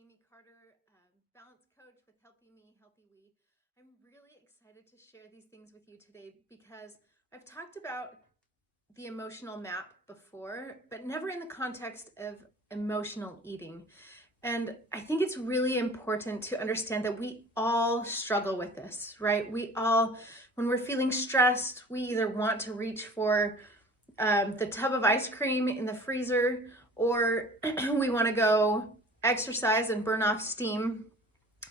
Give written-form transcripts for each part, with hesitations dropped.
Amy Carter, balance coach with Helping Me, Healthy We. I'm really excited to share these things with you today because I've talked about the emotional map before, but never in the context of emotional eating. And I think it's really important to understand that we all struggle with this, right? We all, when we're feeling stressed, we either want to reach for the tub of ice cream in the freezer, or we want to go exercise and burn off steam.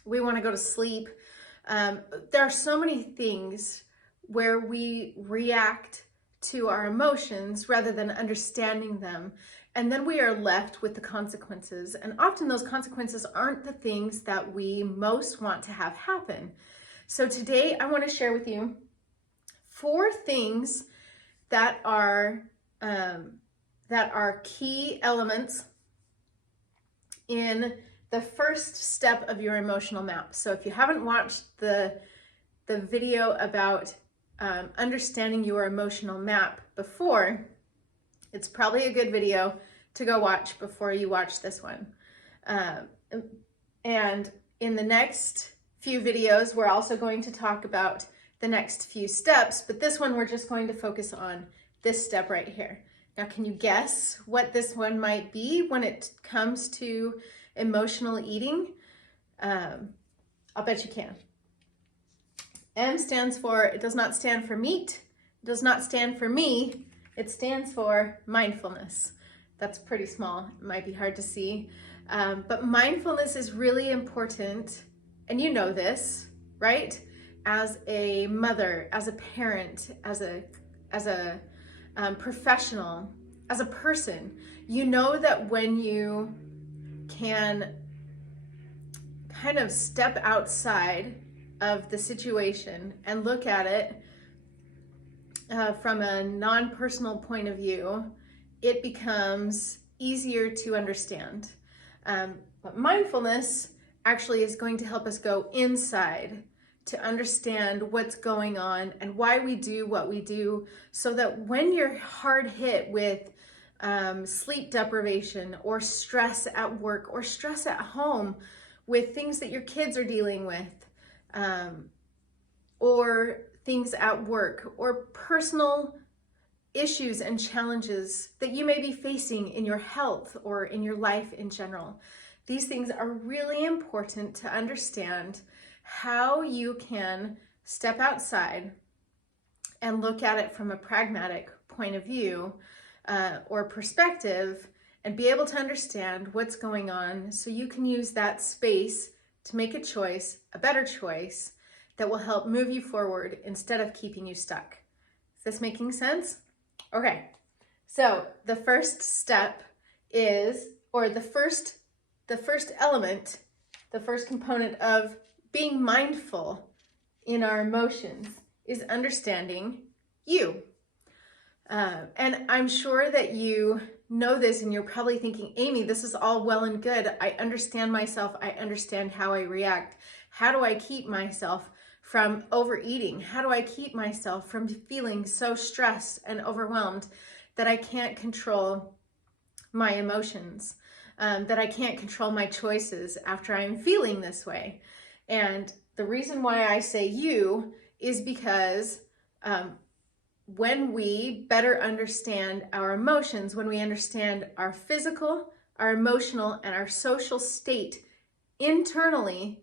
We want to go to sleep. There are so many things where we react to our emotions rather than understanding them. And then we are left with the consequences. And often those consequences aren't the things that we most want to have happen. So today I want to share with you 4 things that are key elements in the first step of your emotional map. So if you haven't watched the video about understanding your emotional map before, it's probably a good video to go watch before you watch this one. And in the next few videos, we're also going to talk about the next few steps, but this one we're just going to focus on this step right here. Now, can you guess what this one might be when it comes to emotional eating? I'll bet you can. M stands for, it does not stand for meat, it does not stand for me, it stands for mindfulness. That's pretty small, it might be hard to see, but mindfulness is really important, and you know this, right? As a mother, as a parent, as a professional, as a person, you know that when you can kind of step outside of the situation and look at it from a non-personal point of view, it becomes easier to understand. But mindfulness actually is going to help us go inside to understand what's going on and why we do what we do, so that when you're hard hit with sleep deprivation or stress at work or stress at home with things that your kids are dealing with, or things at work, or personal issues and challenges that you may be facing in your health or in your life in general. These things are really important to understand how you can step outside and look at it from a pragmatic point of view or perspective, and be able to understand what's going on so you can use that space to make a choice, a better choice, that will help move you forward instead of keeping you stuck. Is this making sense? Okay, so the first step is, or the first element, the first component of being mindful in our emotions is understanding you. And I'm sure that you know this, and you're probably thinking, Amy, this is all well and good. I understand myself. I understand how I react. How do I keep myself from overeating? How do I keep myself from feeling so stressed and overwhelmed that I can't control my emotions, that I can't control my choices after I'm feeling this way? And the reason why I say you is because when we better understand our emotions, when we understand our physical, our emotional, and our social state internally,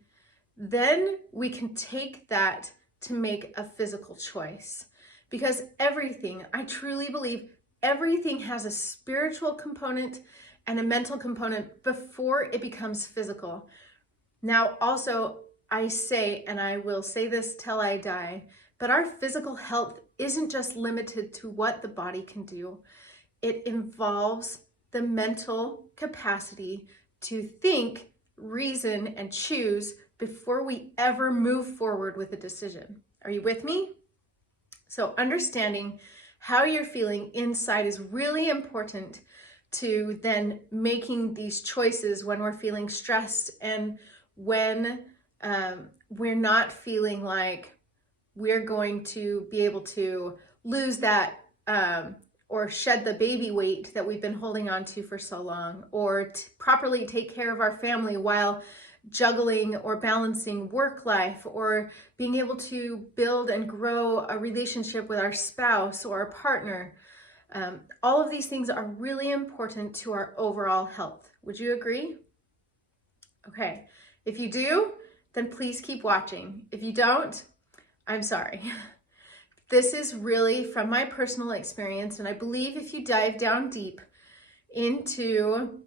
then we can take that to make a physical choice. Because everything, I truly believe, everything has a spiritual component and a mental component before it becomes physical. Now, also, I say, and I will say this till I die, but our physical health isn't just limited to what the body can do. It involves the mental capacity to think, reason, and choose before we ever move forward with a decision. Are you with me? So understanding how you're feeling inside is really important to then making these choices when we're feeling stressed and when we're not feeling like we're going to be able to lose that or shed the baby weight that we've been holding on to for so long, or properly take care of our family while juggling or balancing work life, or being able to build and grow a relationship with our spouse or a partner. All of these things are really important to our overall health. Would you agree? Okay, if you do, then please keep watching. If you don't, I'm sorry. This is really from my personal experience, and I believe if you dive down deep into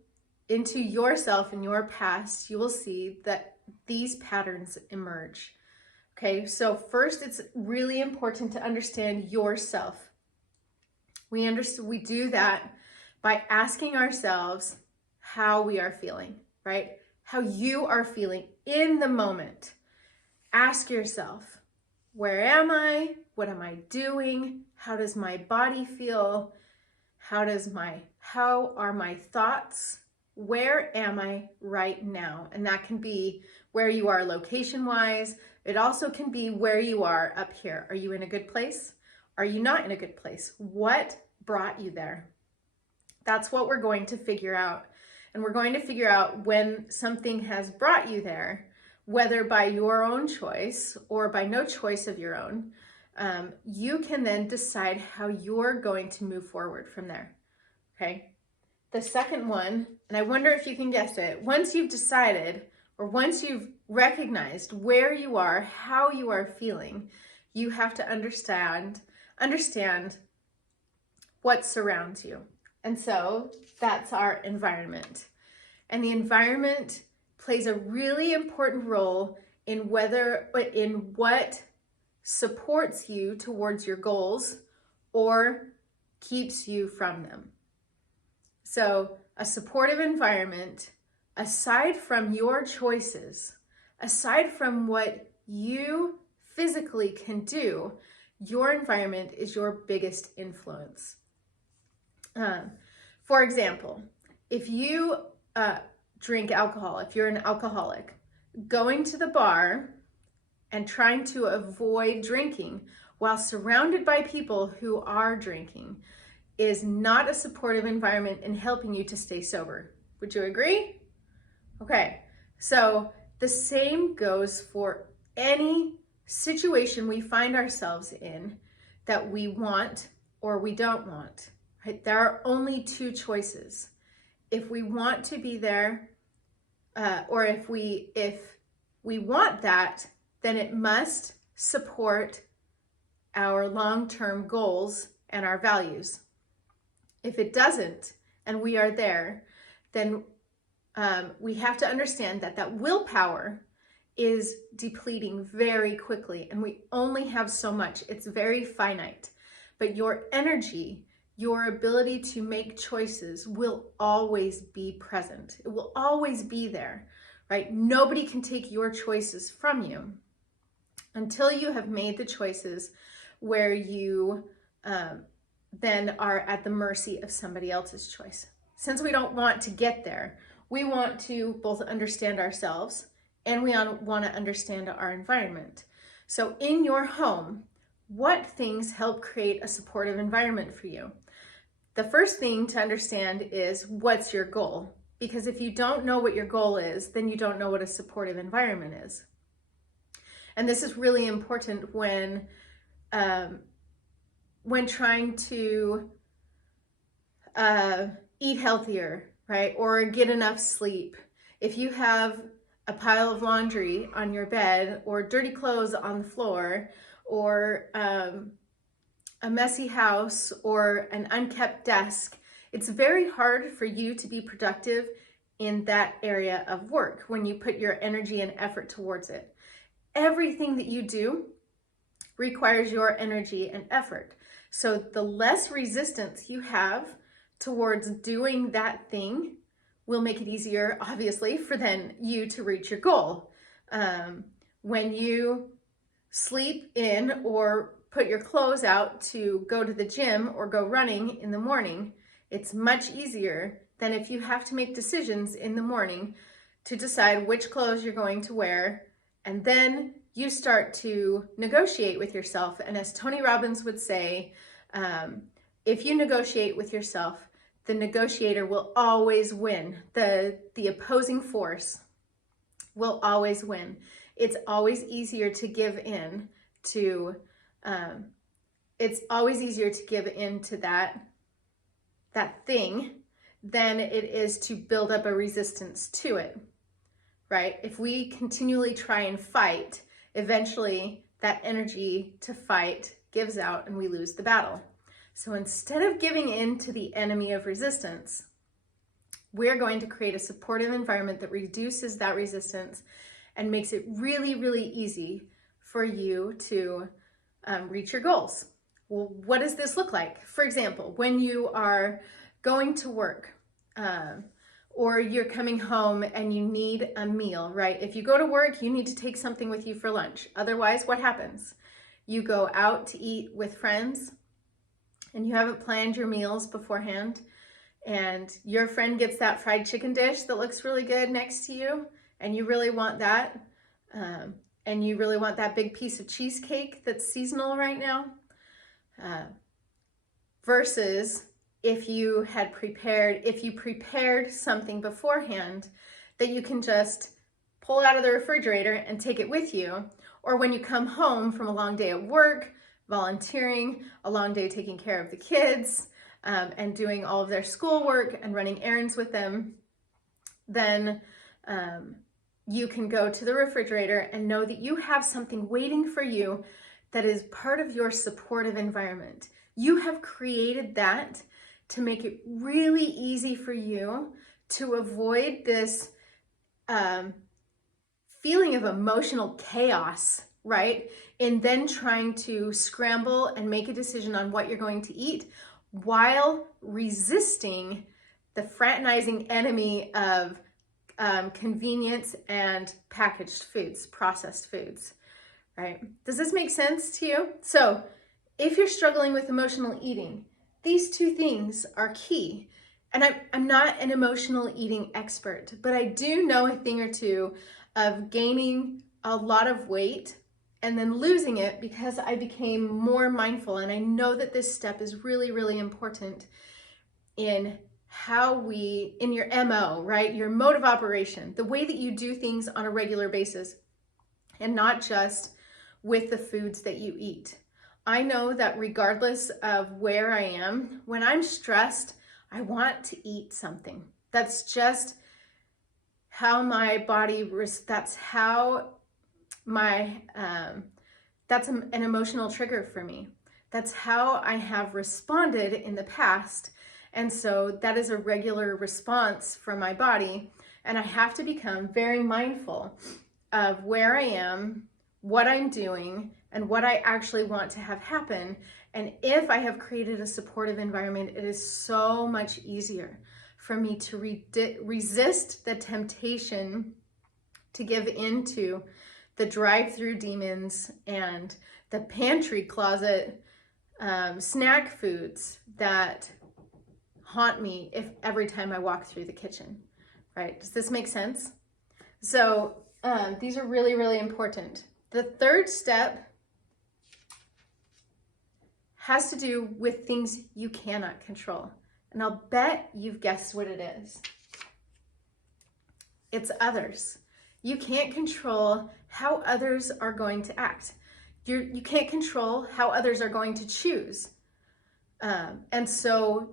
yourself and your past, you will see that these patterns emerge. Okay, so first, it's really important to understand yourself. We do that by asking ourselves how we are feeling, right? How you are feeling in the moment. Ask yourself, where am I? What am I doing? How does my body feel? How are my thoughts? Where am I right now? And that can be where you are location-wise. It also can be where you are up here. Are you in a good place? Are you not in a good place? What brought you there? That's what we're going to figure out. And we're going to figure out when something has brought you there, whether by your own choice or by no choice of your own. You can then decide how you're going to move forward from there. Okay. The second one, and I wonder if you can guess it, once you've decided or once you've recognized where you are, how you are feeling, you have to understand what surrounds you. And so that's our environment. And the environment plays a really important role in what supports you towards your goals or keeps you from them. So a supportive environment, aside from your choices, aside from what you physically can do, your environment is your biggest influence. For example, if you drink alcohol, if you're an alcoholic, going to the bar and trying to avoid drinking while surrounded by people who are drinking is not a supportive environment in helping you to stay sober. Would you agree? Okay, so the same goes for any situation we find ourselves in that we want or we don't want. Right? There are only two choices. If we want to be there, or if we want that, then it must support our long-term goals and our values. If it doesn't, and we are there, then we have to understand that willpower is depleting very quickly, and we only have so much. It's very finite. But your energy, your ability to make choices will always be present. It will always be there, right? Nobody can take your choices from you until you have made the choices where you then are at the mercy of somebody else's choice. Since we don't want to get there, we want to both understand ourselves and we want to understand our environment. So in your home, what things help create a supportive environment for you? The first thing to understand is, what's your goal? Because if you don't know what your goal is, then you don't know what a supportive environment is. And this is really important when trying to eat healthier, right? Or get enough sleep. If you have a pile of laundry on your bed, or dirty clothes on the floor, or a messy house, or an unkept desk, it's very hard for you to be productive in that area of work when you put your energy and effort towards it. Everything that you do requires your energy and effort. So the less resistance you have towards doing that thing will make it easier, obviously, for then you to reach your goal. When you sleep in or put your clothes out to go to the gym or go running in the morning, it's much easier than if you have to make decisions in the morning to decide which clothes you're going to wear, and then you start to negotiate with yourself. And as Tony Robbins would say, If you negotiate with yourself, the negotiator will always win. The opposing force will always win. It's always easier to give in to that thing than it is to build up a resistance to it, right? If we continually try and fight, eventually that energy to fight gives out and we lose the battle. So instead of giving in to the enemy of resistance, we're going to create a supportive environment that reduces that resistance and makes it really, really easy for you to reach your goals. Well, what does this look like? For example, when you are going to work or you're coming home and you need a meal, right? If you go to work, you need to take something with you for lunch. Otherwise, what happens? You go out to eat with friends and you haven't planned your meals beforehand, and your friend gets that fried chicken dish that looks really good next to you, and you really want that, and you really want that big piece of cheesecake that's seasonal right now, versus if you prepared something beforehand that you can just pull out of the refrigerator and take it with you, or when you come home from a long day at work, volunteering, a long day taking care of the kids, and doing all of their schoolwork and running errands with them, then you can go to the refrigerator and know that you have something waiting for you that is part of your supportive environment. You have created that to make it really easy for you to avoid this feeling of emotional chaos, right? And then trying to scramble and make a decision on what you're going to eat while resisting the fraternizing enemy of convenience and packaged foods, processed foods, right? Does this make sense to you? So if you're struggling with emotional eating, these two things are key. And I'm not an emotional eating expert, but I do know a thing or two of gaining a lot of weight and then losing it because I became more mindful. And I know that this step is really, really important in in your MO, right? Your mode of operation, the way that you do things on a regular basis, and not just with the foods that you eat. I know that regardless of where I am, when I'm stressed, I want to eat something. That's just how my body, that's an emotional trigger for me. That's how I have responded in the past. And so that is a regular response from my body. And I have to become very mindful of where I am, what I'm doing, and what I actually want to have happen. And if I have created a supportive environment, it is so much easier for me to resist the temptation to give into the drive-through demons and the pantry closet snack foods that haunt me every time I walk through the kitchen, right? Does this make sense? So these are really, really important. The third step has to do with things you cannot control. And I'll bet you've guessed what it is. It's others. You can't control how others are going to act. You can't control how others are going to choose. And so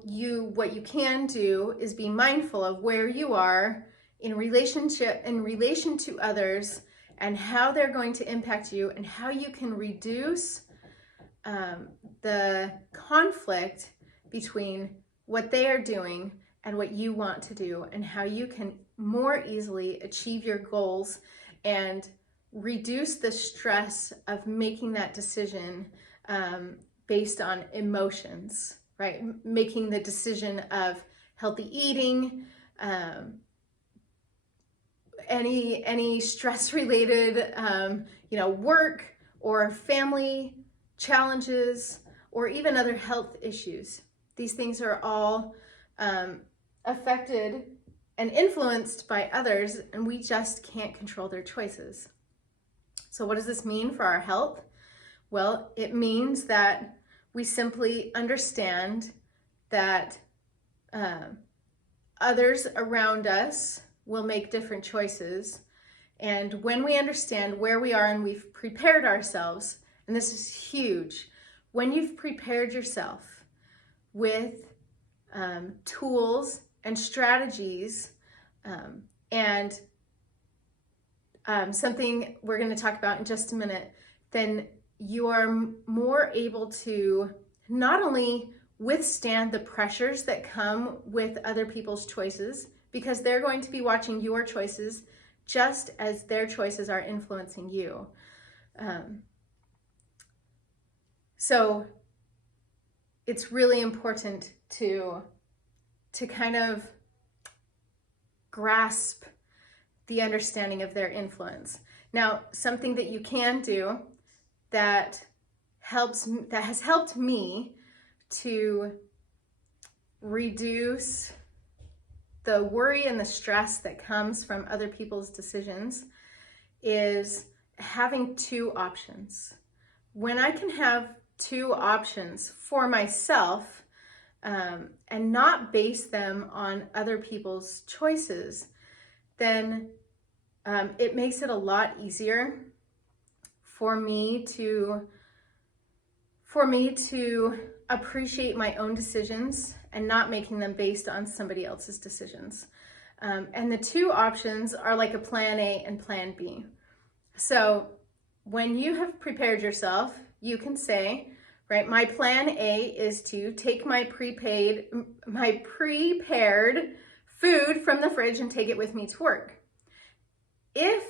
what you can do is be mindful of where you are in relation to others and how they're going to impact you and how you can reduce the conflict between what they are doing and what you want to do, and how you can more easily achieve your goals and reduce the stress of making that decision based on emotions, right? Making the decision of healthy eating, any stress-related, work or family challenges, or even other health issues. These things are all affected and influenced by others, and we just can't control their choices. So what does this mean for our health? Well, it means that we simply understand that others around us will make different choices. And when we understand where we are and we've prepared ourselves, and this is huge, when you've prepared yourself with tools and strategies, and something we're going to talk about in just a minute, then you are more able to not only withstand the pressures that come with other people's choices, because they're going to be watching your choices just as their choices are influencing you. So it's really important to kind of grasp the understanding of their influence. Now, something that you can do that has helped me to reduce the worry and the stress that comes from other people's decisions is having two options. When I can have two options for myself, and not base them on other people's choices, then it makes it a lot easier for me to appreciate my own decisions and not making them based on somebody else's decisions. And the two options are like a plan A and plan B. So when you have prepared yourself, you can say, right, my plan A is to take my prepared food from the fridge and take it with me to work. If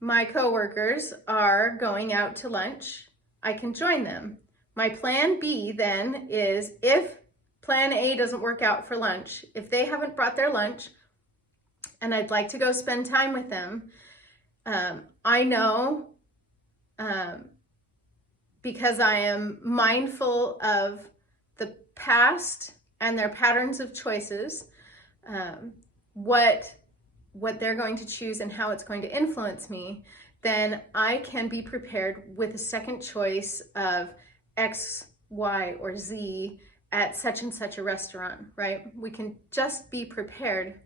my coworkers are going out to lunch, I can join them. My plan B then is, if plan A doesn't work out for lunch, if they haven't brought their lunch and I'd like to go spend time with them, I know, because I am mindful of the past and their patterns of choices, what they're going to choose and how it's going to influence me, then I can be prepared with a second choice of X, Y, or Z at such and such a restaurant, right? We can just be prepared.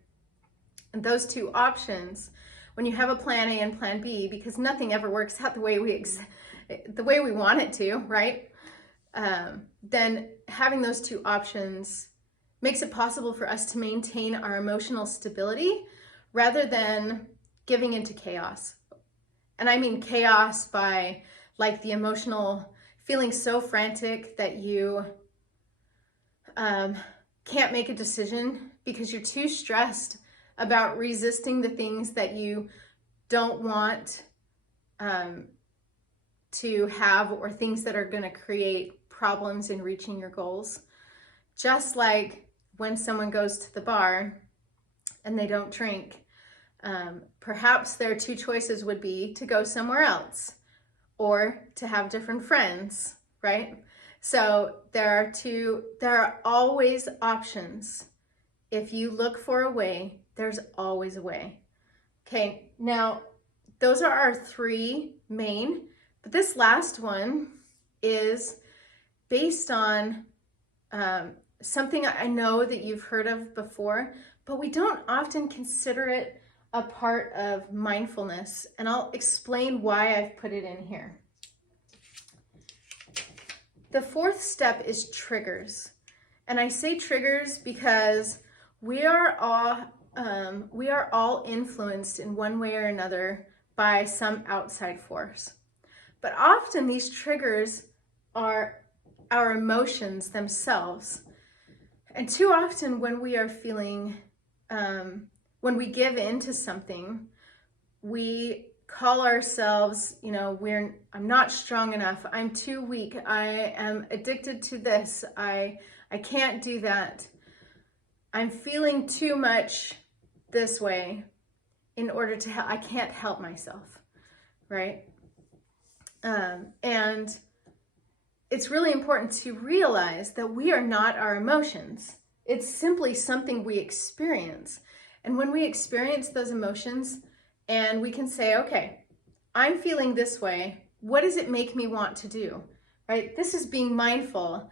And those two options, when you have a plan A and plan B, because nothing ever works out the way we want it to, right? Then having those two options makes it possible for us to maintain our emotional stability rather than giving into chaos. And I mean chaos by like the emotional feeling so frantic that you can't make a decision because you're too stressed about resisting the things that you don't want to have, or things that are going to create problems in reaching your goals. Just like when someone goes to the bar and they don't drink, perhaps their two choices would be to go somewhere else or to have different friends, right? So there are always options. If you look for a way, there's always a way. Okay, now those are our three main, but this last one is based on something I know that you've heard of before, but we don't often consider it a part of mindfulness, and I'll explain why I've put it in here. The fourth step is triggers. And I say triggers because we are all influenced in one way or another by some outside force. But often these triggers are our emotions themselves. And too often when we are feeling, when we give in to something, we call ourselves, I'm not strong enough, I'm too weak, I am addicted to this, I can't do that, I'm feeling too much this way in order to help, I can't help myself, right? And it's really important to realize that we are not our emotions. It's simply something we experience. And when we experience those emotions and we can say, okay, I'm feeling this way, what does it make me want to do? right? This is being mindful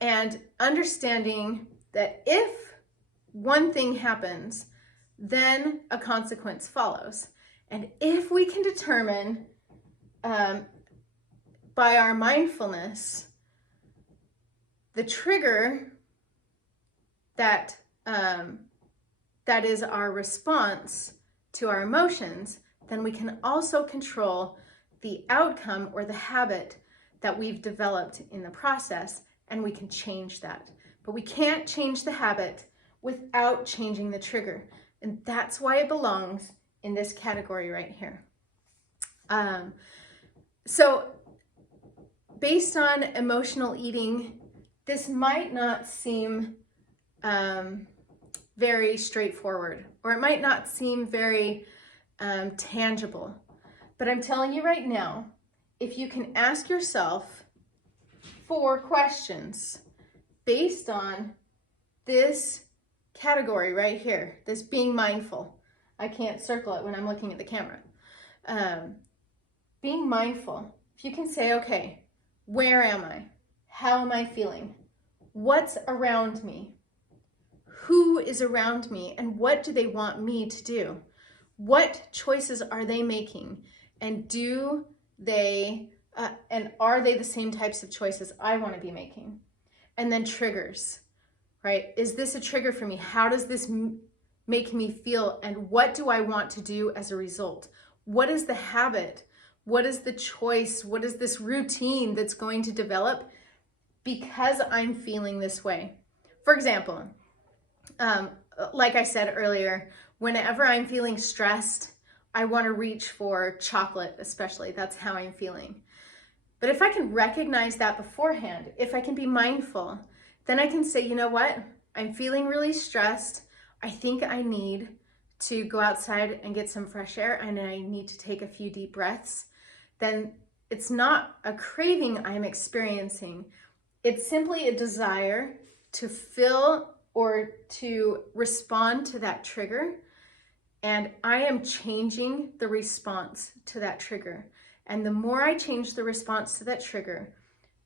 and understanding that if one thing happens, then a consequence follows. And if we can determine by our mindfulness the trigger that that is our response to our emotions, then we can also control the outcome or the habit that we've developed in the process, and we can change that. But we can't change the habit without changing the trigger. And that's why it belongs in this category right here. So based on emotional eating, this might not seem very straightforward, or it might not seem very tangible. But I'm telling you right now, if you can ask yourself 4 questions based on this category right here, this being mindful. I can't circle it when I'm looking at the camera. Being mindful, if you can say, okay, where am I? How am I feeling? What's around me? Who is around me, and what do they want me to do? What choices are they making? And do they, and are they the same types of choices I want to be making? And then triggers, right? Is this a trigger for me? How does this make me feel? And what do I want to do as a result? What is the habit? What is the choice? What is this routine that's going to develop because I'm feeling this way? For example, like I said earlier, whenever I'm feeling stressed, I want to reach for chocolate, especially. That's how I'm feeling. But if I can recognize that beforehand, if I can be mindful, then I can say, you know what? I'm feeling really stressed. I think I need to go outside and get some fresh air, and I need to take a few deep breaths. Then it's not a craving I'm experiencing. It's simply a desire to feel or to respond to that trigger. And I am changing the response to that trigger. And the more I change the response to that trigger,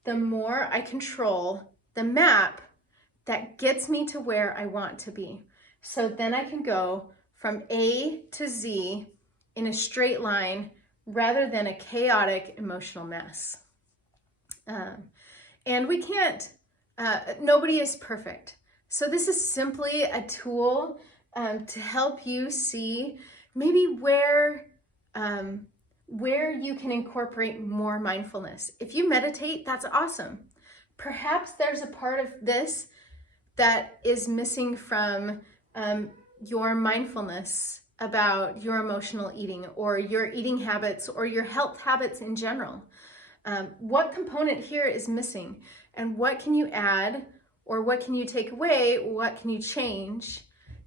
the more I control the map that gets me to where I want to be. So then I can go from A to Z in a straight line rather than a chaotic emotional mess. And we can't, nobody is perfect. So this is simply a tool to help you see maybe where you can incorporate more mindfulness. If you meditate, that's awesome. Perhaps there's a part of this that is missing from your mindfulness about your emotional eating or your eating habits or your health habits in general. What component here is missing, and what can you add, or what can you take away? What can you change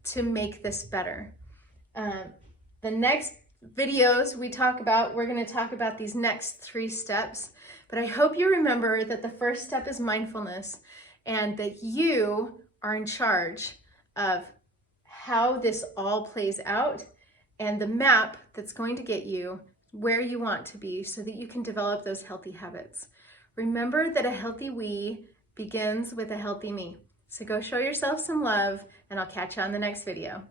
to make this better? The next videos we're going to talk about these next 3 steps, but I hope you remember that the first step is mindfulness, and that you are in charge of how this all plays out and the map that's going to get you where you want to be so that you can develop those healthy habits. Remember that a healthy we begins with a healthy me. So go show yourself some love, and I'll catch you on the next video.